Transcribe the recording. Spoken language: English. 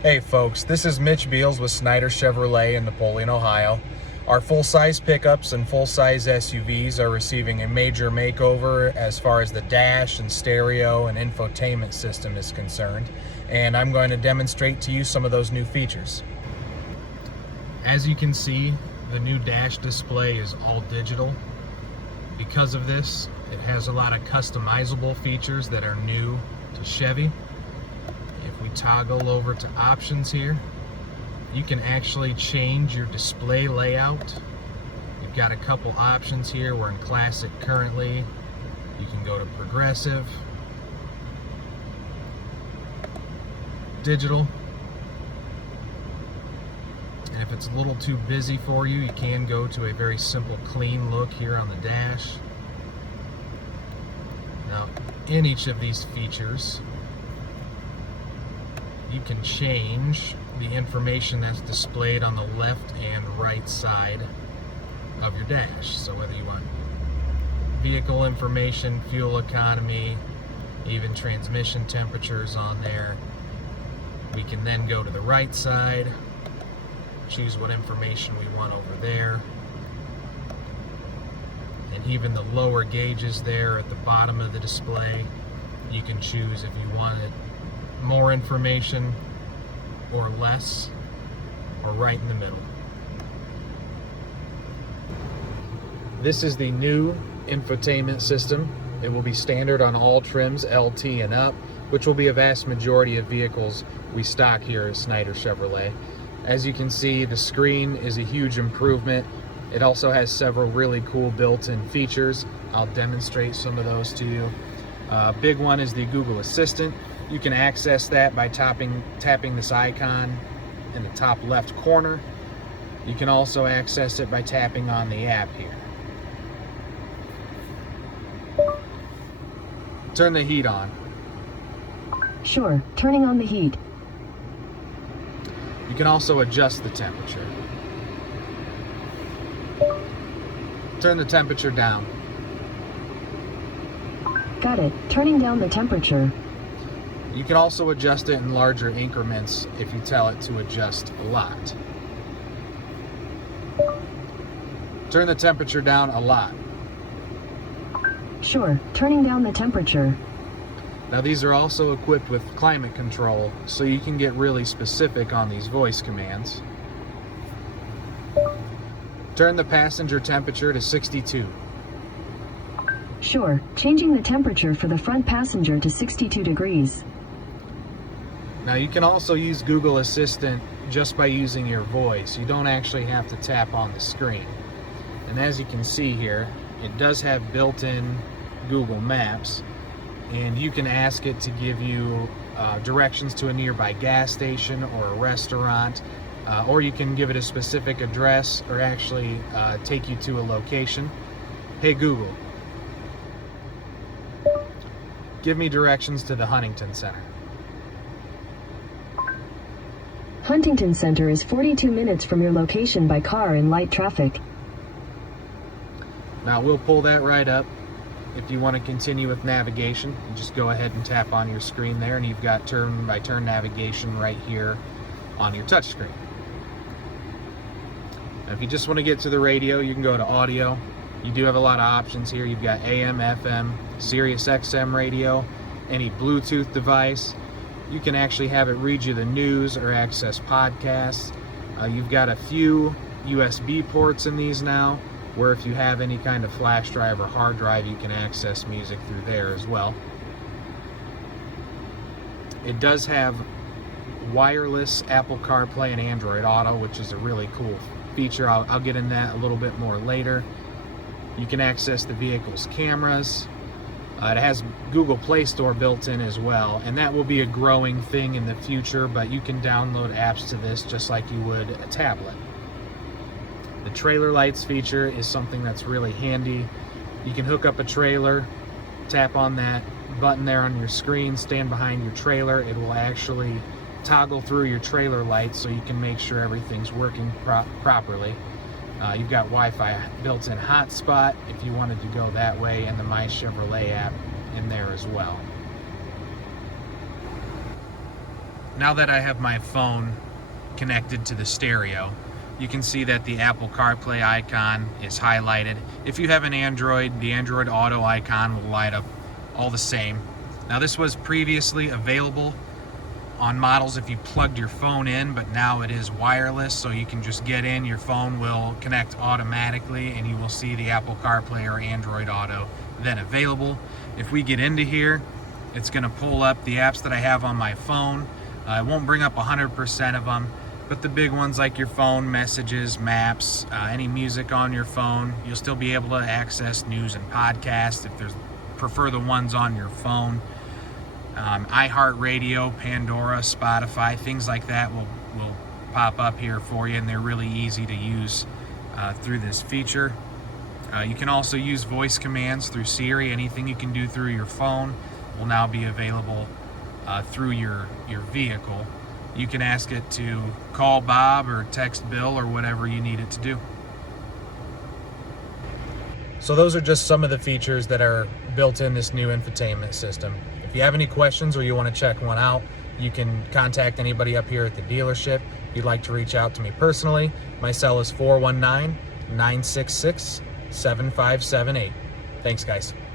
Hey folks, this is Mitch Beals with Snyder Chevrolet in Napoleon, Ohio. Our full-size pickups and full-size SUVs are receiving a major makeover as far as the dash and stereo and infotainment system is concerned, and I'm going to demonstrate to you some of those new features. As you can see, the new dash display is all digital. Because of this, it has a lot of customizable features that are new to Chevy. If we toggle over to options here, you can actually change your display layout. You've got a couple options here. We're in classic currently. You can go to progressive, digital, and if it's a little too busy for you, you can go to a very simple clean look here on the dash. Now, in each of these features, you can change the information that's displayed on the left and right side of your dash. So whether you want vehicle information, fuel economy, even transmission temperatures on there. We can then go to the right side, choose what information we want over there. And even the lower gauges there at the bottom of the display, you can choose if you wanted more information or less, or right in the middle. This is the new infotainment system. It will be standard on all trims, LT and up, which will be a vast majority of vehicles we stock here at Snyder Chevrolet. As you can see, the screen is a huge improvement. It also has several really cool built-in features. I'll demonstrate some of those to you. Big one is the Google Assistant. You can access that by tapping this icon in the top left corner. You can also access it by tapping on the app here. Turn the heat on. Sure, turning on the heat. You can also adjust the temperature. Turn the temperature down. Got it, turning down the temperature. You can also adjust it in larger increments if you tell it to adjust a lot. Turn the temperature down a lot. Sure, turning down the temperature. Now these are also equipped with climate control, so you can get really specific on these voice commands. Turn the passenger temperature to 62. Sure, changing the temperature for the front passenger to 62 degrees. Now you can also use Google Assistant just by using your voice. You don't actually have to tap on the screen. And as you can see here, it does have built-in Google Maps, and you can ask it to give you directions to a nearby gas station or a restaurant, or you can give it a specific address or actually take you to a location. Hey Google, give me directions to the Huntington Center. Huntington Center is 42 minutes from your location by car in light traffic. Now we'll pull that right up. If you want to continue with navigation, you just go ahead and tap on your screen there, and you've got turn-by-turn navigation right here on your touchscreen. Now, if you just want to get to the radio, you can go to audio. You do have a lot of options here. You've got AM, FM, Sirius XM radio, any Bluetooth device. You can actually have it read you the news or access podcasts. You've got a few USB ports in these now, where if you have any kind of flash drive or hard drive, you can access music through there as well. It does have wireless Apple CarPlay and Android Auto, which is a really cool feature. I'll get in that a little bit more later. You can access the vehicle's cameras. It has Google Play Store built in as well, and that will be a growing thing in the future, but you can download apps to this just like you would a tablet. The trailer lights feature is something that's really handy. You can hook up a trailer, tap on that button there on your screen, stand behind your trailer. It will actually toggle through your trailer lights so you can make sure everything's working properly. You've got Wi-Fi built-in hotspot if you wanted to go that way, and the My Chevrolet app in there as well. Now that I have my phone connected to the stereo, you can see that the Apple CarPlay icon is highlighted. If you have an Android, the Android Auto icon will light up all the same. Now this was previously available on models if you plugged your phone in, but now it is wireless, so you can just get in, your phone will connect automatically, and you will see the Apple CarPlay or Android Auto then available. If we get into here, it's going to pull up the apps that I have on my phone. It won't bring up 100% of them, but the big ones like your phone, messages, maps, any music on your phone, you'll still be able to access news and podcasts if there's prefer the ones on your phone. iHeartRadio, Pandora, Spotify, things like that will pop up here for you, and they're really easy to use through this feature. You can also use voice commands through Siri. Anything you can do through your phone will now be available through your vehicle. You can ask it to call Bob or text Bill or whatever you need it to do. So those are just some of the features that are built in this new infotainment system. If you have any questions or you want to check one out, you can contact anybody up here at the dealership. If you'd like to reach out to me personally, my cell is 419-966-7578. Thanks, guys.